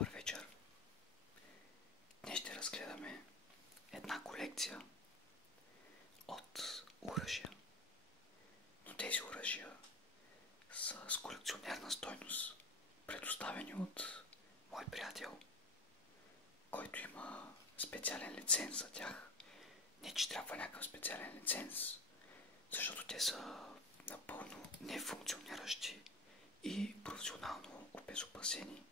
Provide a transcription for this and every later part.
Добър вечер! Днес ще разгледаме една колекция от оръжия, но тези оръжия са с колекционерна стойност, предоставени от мой приятел, който има специален лиценз за тях. Не, че трябва някакъв специален лиценз, защото те са напълно нефункциониращи и професионално обезопасени.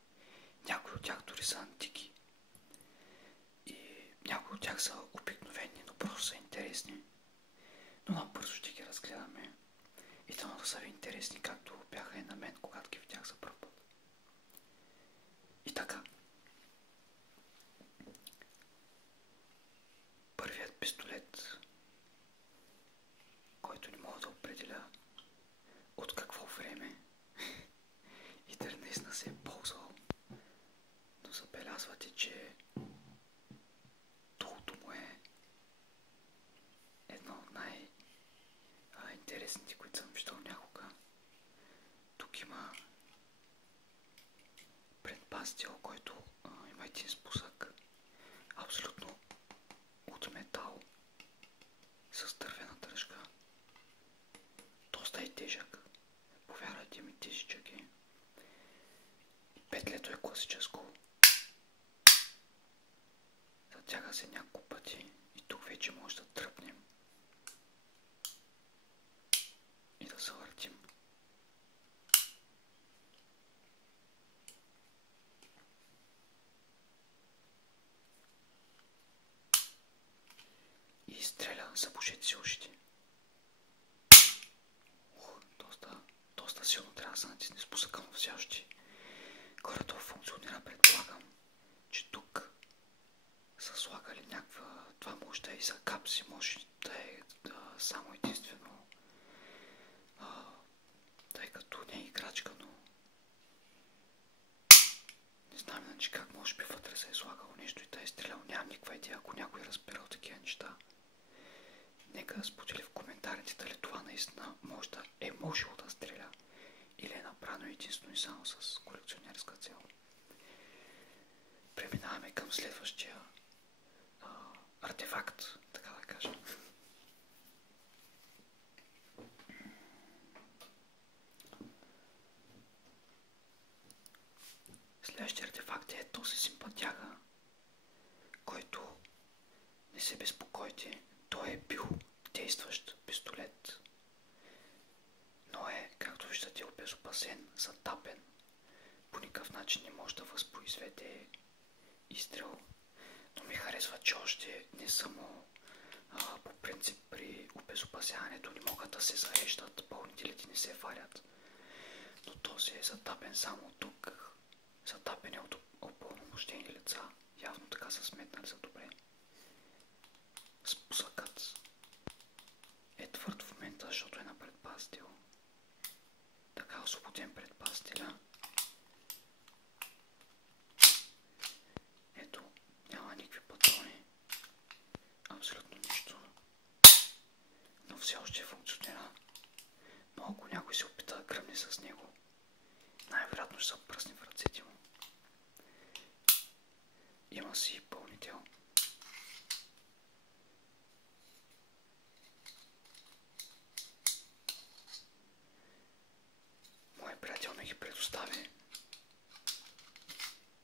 Някои от тях дори са антики и някои от тях са обикновени, но просто са интересни. Но набързо ще ги разгледаме и дано да са ви интересни, както бяха и на мен, когато ги видях за пръв път. И така. Първият пистолет, който не мога да определя от какво време и дали наистина се е ползвал, но забелязвате, че дулото му е едно от най-интересните, които съм виждал някога. Тук има предпастил, който има един спусък, абсолютно от метал, с дървена дръжка. Доста е тежък. Повярвайте ми, тежичък е. Петлето е класическо. Затяга се няколко пъти и тук вече може да тръпнем и да завъртим. И изстреля, запушете си ушите. Доста силно трябва да се натисне спусъка, но все още горе-долу функционира. Предполагам, че тук са слагали някаква... Това може да е и за капси, може да е само единствено тъй като не е играчка, но не знам иначе как, може би вътре се е слагало нещо и да е стрелял. Нямам никаква идея, ако някой разбира от такива неща. Нека сподели в коментарите дали това наистина може да е можело да стреля или е направено единствено и само с колекционерска цел. Преминаваме към следващия артефакт, така да кажа. Следващия артефакт е този симпатяга, който, не се безпокойте, той е бил действащ пистолет, но е, както виждате, обезопасен, затапен. По никакъв начин не може да възпроизведе изстрел. Но ми харесва, че още не само по принцип при обезопасяването не могат да се зареждат, пълнителите не се варят. Но този е затапен само тук. Затапен е от упълномощени лица. Явно така са сметнали за добре. Спусъкът е твърд в момента, защото е на предпастил. Така освободен предпастиля. Ето, няма никакви патрони. Абсолютно нищо. Но все още функционира. Но ако някой се опита да гръмне с него, най-вероятно ще се пръсне в ръцете му. Има си и пълнител. Мой приятел ми ги предостави,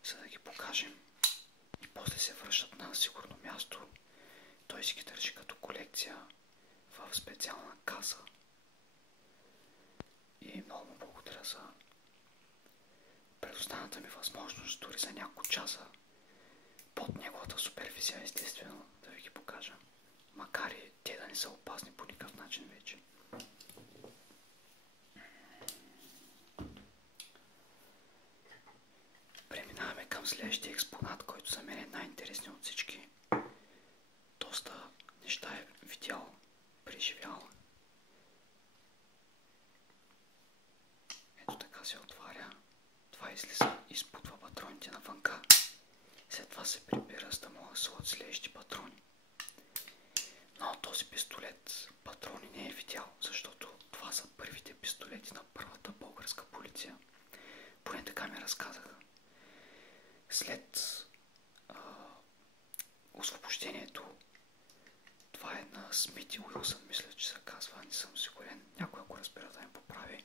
за да ги покажем и после се връщат на сигурно място. Той си ги държи като колекция в специална каса. И много му благодаря за предоставената ми възможност, дори за няколко часа под неговата супервизия, естествено, да ви ги покажа. Макар и те да не са опасни по никакъв начин вече. Преминаваме към следващия експонат, който за мен е най-интересният от всички. Доста неща е видял, преживял. Ето така се отваря. Това излиза и изпутва патроните навънка. След това се прибира, за да могат да слагат следващи патрони. Но този пистолет патрони не е видял, защото това са първите пистолети на първата българска полиция. Поне така ми разказаха. след освобождението, това е на Смит и Уилсън, мисля, че се казва, не съм сигурен, някой ако разбира да ме поправи,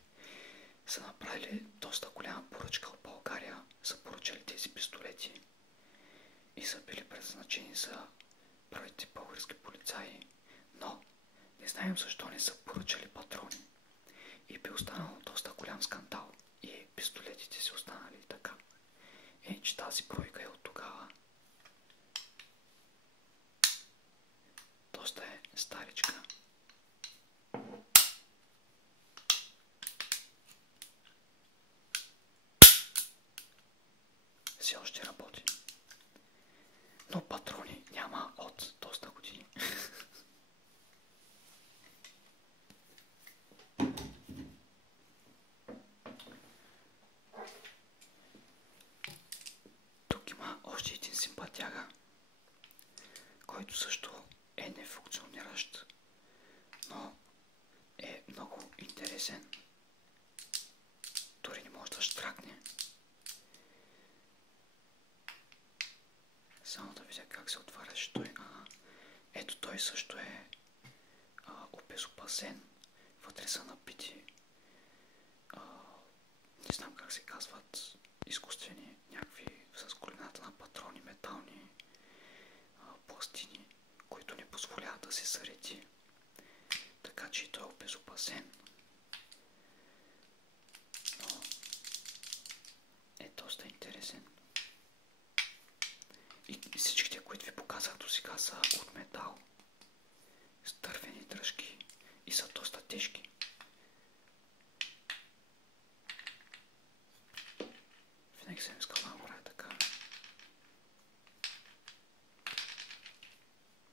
са направили доста голяма поръчка от България, са поръчали тези пистолети и са били предназначени за първите български полицаи, но не знаем защо не са поръчали патрони и би останал доста голям скандал и пистолетите си останали така. Че тази бройка е от тогава. Доста е старичка. Все още работи. Но патрони няма от доста години. Тук има още един симпатяга, който също е нефункциониращ, но е много интересен. Дори не може да щракне. Само да видя как се отваряше той. Ето той също е обезопасен. Вътре са напити не знам как се казват, изкуствени някакви с големината на патрони, метални пластини, които не позволяват да се зареди. Така че той е обезопасен. Но е доста интересен. И всичките, които ви показах до сега, са от метал, с дървени дръжки и са доста тежки. Винаги съм искал да направя така.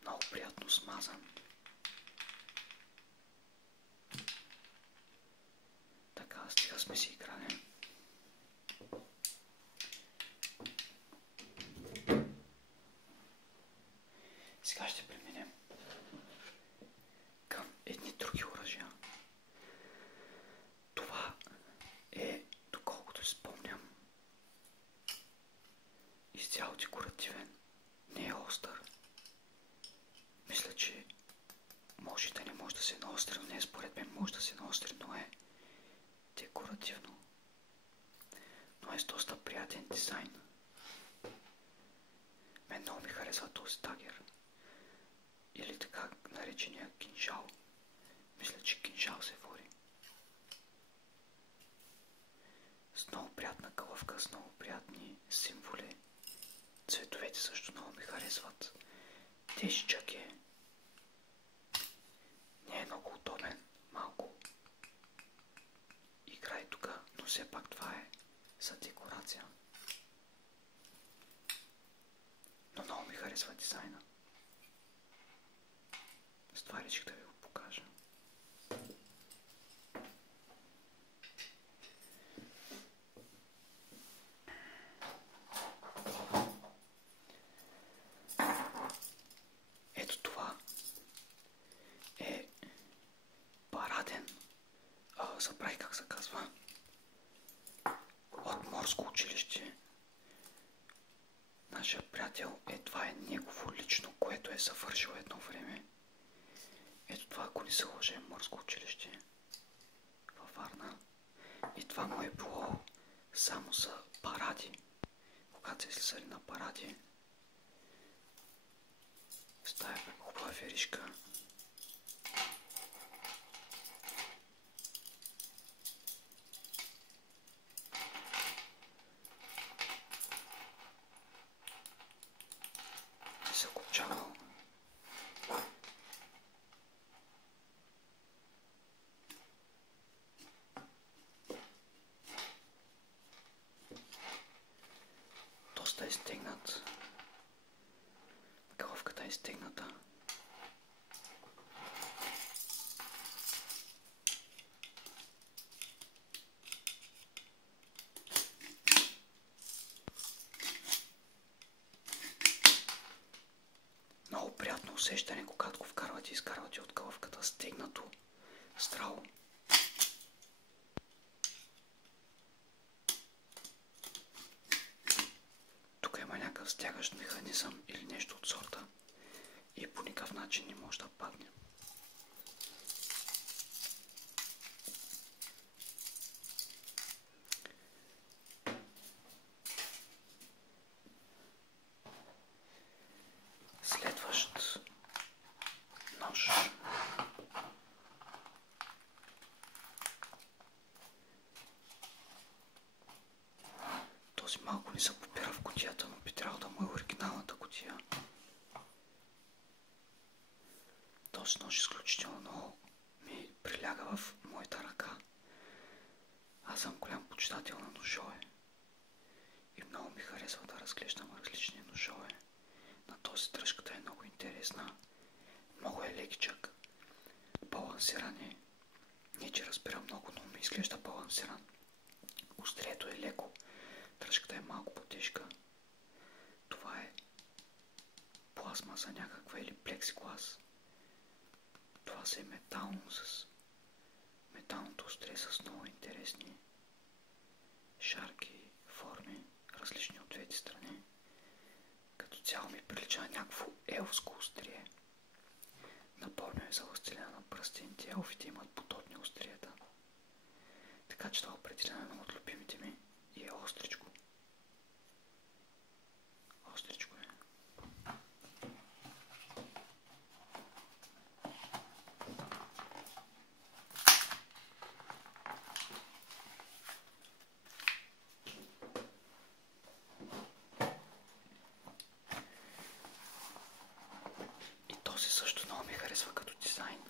Много приятно смазан. Така, стига сме си играли. Сега ще преминем към едни други оръжия. Това е, доколкото спомням, изцяло декоративен, не е остър. Мисля, че може да не може да се наостри, но не според мен може да се наостри, но е декоративно. Но е с доста приятен дизайн. Мен много ми харесва този дагер. Или така наречения кинжал. Мисля, че кинжал се води. С много приятна кълъвка, с много приятни символи. Цветовете също много ми харесват. Тежичък е. Не е много удобен. Малко играе тук, но все пак това е за декорация. Но много ми харесва дизайна. С това реших да ви го покажа. Ето това е параден, забравих как се казва, от морско училище. Нашия приятел, това е негово лично, което е завършил едно време. Ето това, ако не се лъжа, е морско училище във Варна. И това му е било само за паради. Когато се слизали на паради, с тая хубава веришка. Се копчавал. Доста е стегнат. Кълъвката е стегната. Много приятно усещане, когато го вкарвате и изкарвате от кълъвката стегнато здраво. Тук стягащ механизъм или нещо от сорта и по никакъв начин не може да падне. Следващ нож. Този малко не се попира в кутията, но би трябвало да му е оригиналната кутия. Този нож изключително много ми приляга в моята ръка. Аз съм голям почитател на ножове и много ми харесва да разглеждам различни ножове. На този дръжката е много интересна. Много е лекичък. Балансиран е. Не че разбира много, но ми изглежда балансиран. Острието е леко. Дръжката е малко по-тежка. Това е пластмаса някаква или плексиглас. Това се е метално с металното острие с много интересни шарки, форми, различни от двете страни. Като цяло ми прилича на някакво елфско острие. Напомня за властелина на пръстените. Елфите имат подобни остриета. Така че това определено е едно от любимите ми и е остричко. Остричко е. И този също много ми харесва като дизайн.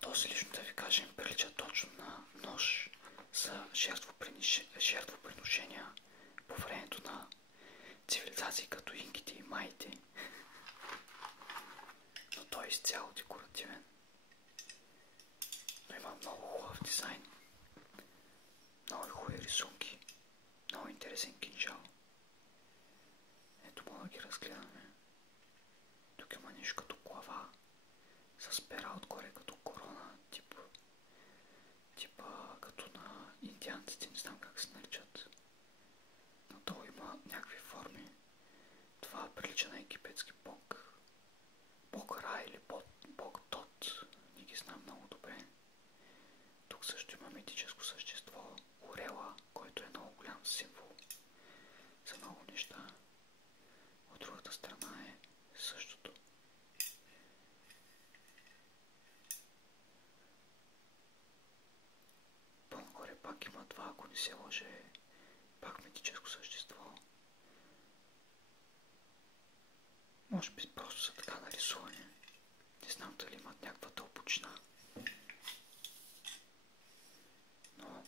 Този лично да ви кажем прилича точно на нож за жертвоприношения по времето на цивилизации като инките и майите. Но той е изцяло декоративен. Но има много хубав дизайн. Много хубави рисунки. Много интересен кинжал. Ето мога да ги разгледаме. Тук има нещо като глава с пера отгоре като корона, типа като на индианците, не знам как се наричат. Надолу има някакви форми. Това прилича на египетски бог. Бог Ра или бог Тот. Не ги знам много добре. Тук също има митическо същество. Орела, който е много голям символ за много неща. От другата страна е същото. По-нагоре пак има два, ако не се лъже, пак митическо същество. Може би просто са така нарисувани. Не знам дали имат някаква дълбочина. Но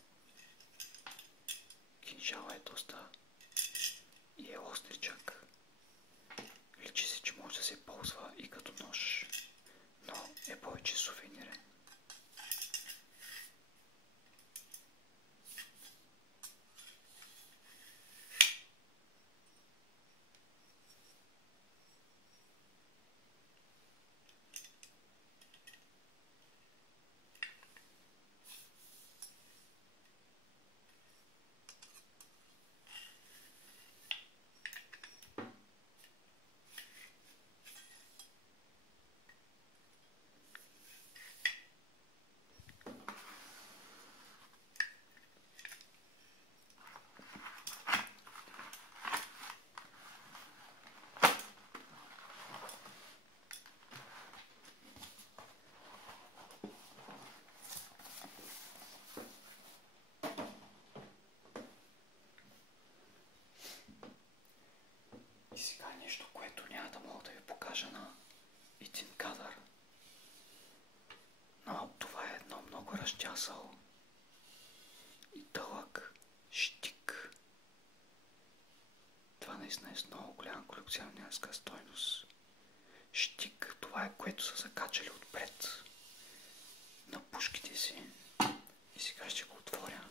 кинжала е доста и е остричък. Личи се, че може да се ползва и като нож, но е повече сувенирен. И сега нещо, което няма да мога да ви покажа на един кадър. Но това е едно много разтясал и дълъг щик. Това наистина е с много голяма колекционерска стойност. Щик, това е което са закачали отпред на пушките си. И сега ще го отворя.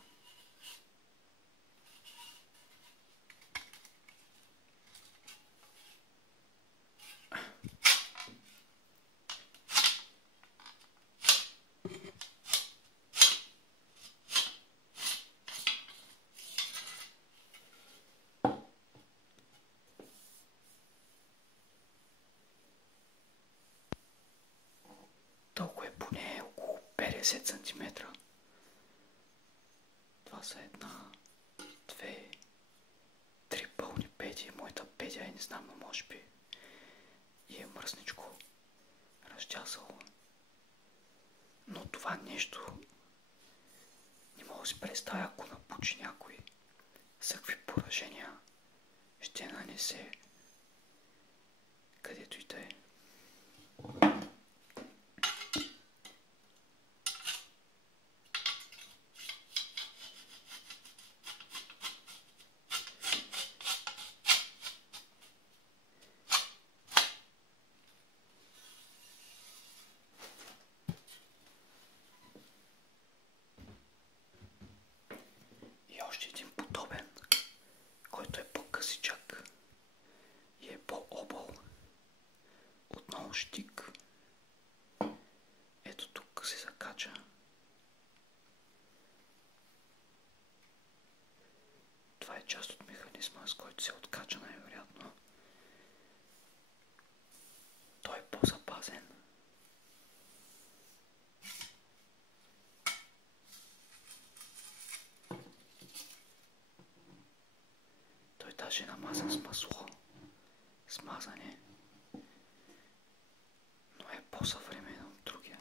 50 см. Това са една, две, три пълни педи. Моята педя не знам, но може би и е мръсничко разчасало. Но това нещо не мога да си представя, ако напучи някой, с какви поражения ще нанесе където и да е. И още един подобен, който е по-късичък и е по-объл. Отново щик. Ето тук се закача. Това е част от механизма, с който се откача най-вероятно. Той е по-запазен. Той даже е намазан с масло. Смазане. Но е по-съвременен от другия.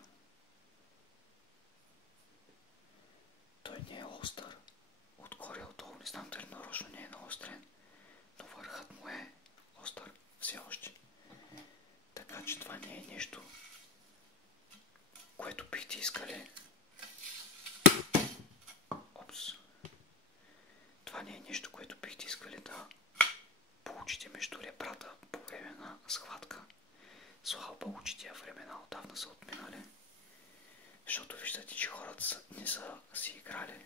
Той не е остър. Отгоре отдолу, не знам дали нарочно не е наострен, но върхът му е остър все още. Така че това не е нещо, което бихте искали. Това не е нещо, което бихте искали да получите между ребрата по време на схватка. Слава Богу, че тия времена отдавна са отминали, защото виждате, че хората не са си играли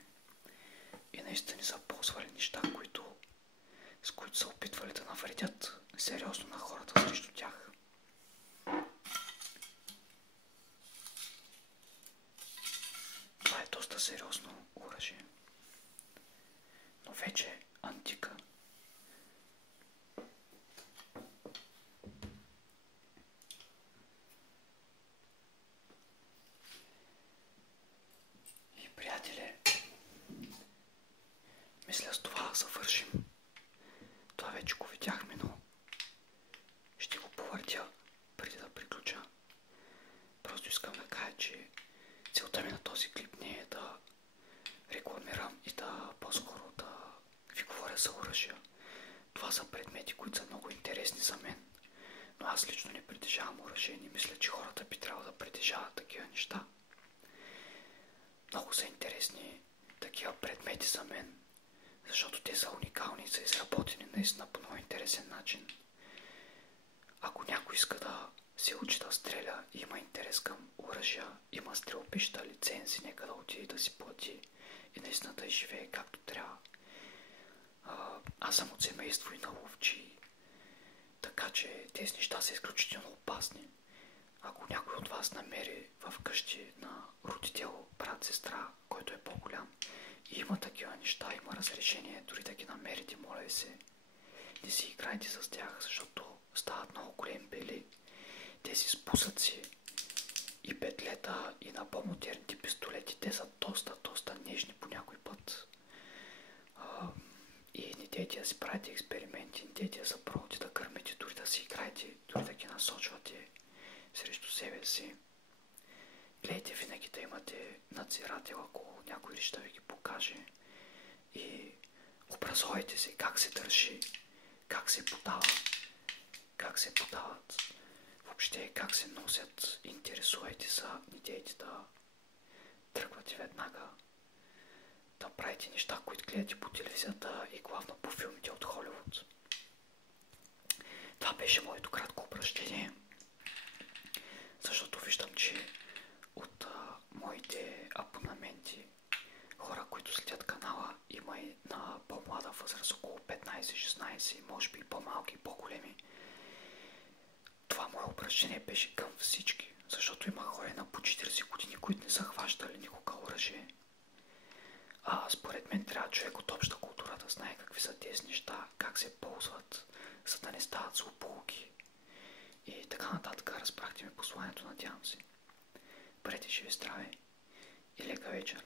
и наистина са ползвали неща, с които са опитвали да навредят сериозно на хората срещу тях. Това е доста сериозно оръжие, но вече е антика. И, приятели, мисля с това да завършим. Това вече го видяхме, но ще го повъртя преди да приключа. Просто искам да кажа, че целта ми на този клип не е да рекламирам и да по-скоро да ви говоря за оръжия. Това са предмети, които са много интересни за мен. Но аз лично не притежавам оръжие. Не мисля, че хората би трябвало да притежават такива неща. Много са интересни такива предмети за мен, защото те са уникални и са изработени наистина по много интересен начин. Ако някой иска да се учи да стреля и има интерес към оръжия, има стрелбища, лицензи, нека да отиде да си плати и наистина да живее както трябва. Аз съм от семейство и на ловчи, така че тези неща са изключително опасни. Ако някой от вас намери в къщи на родител, брат, сестра, който е по-голям и има такива неща, има разрешение, дори да ги намерите, моля ви се, не си играйте с тях, защото стават много големи бели. Тези спусъци и петлета и на по-модерните пистолети, те са доста нежни по някой път. И не дейте да си правите експерименти, не дейте да се пробвате да кърмите, дори да си играете, дори да ги насочвате срещу себе си. Гледайте винаги да имате надзирател, ако някой реши да ви ги покаже. И образовайте се как се държи, как се подава, как се подават, въобще как се носят. Интересувайте се, не дейте да тръгвате веднага да правите неща, които гледате по телевизията и главно по филмите от Холивуд. Това беше моето кратко обращение, защото виждам, че от моите абонаменти, хора, които следят канала, има и на по-млада възраст, около 15-16, може би и по-малки и по-големи. Това мое обращение беше към всички, защото има хора на по 40 години, които не са хващали никога оръжие. Според мен трябва човек от обща култура да знае какви са тези неща, как се ползват, за да не стават злополуки. И така нататък. Разбрахте ми посланието, надявам се. Бъдете живи, здрави и лека вечер.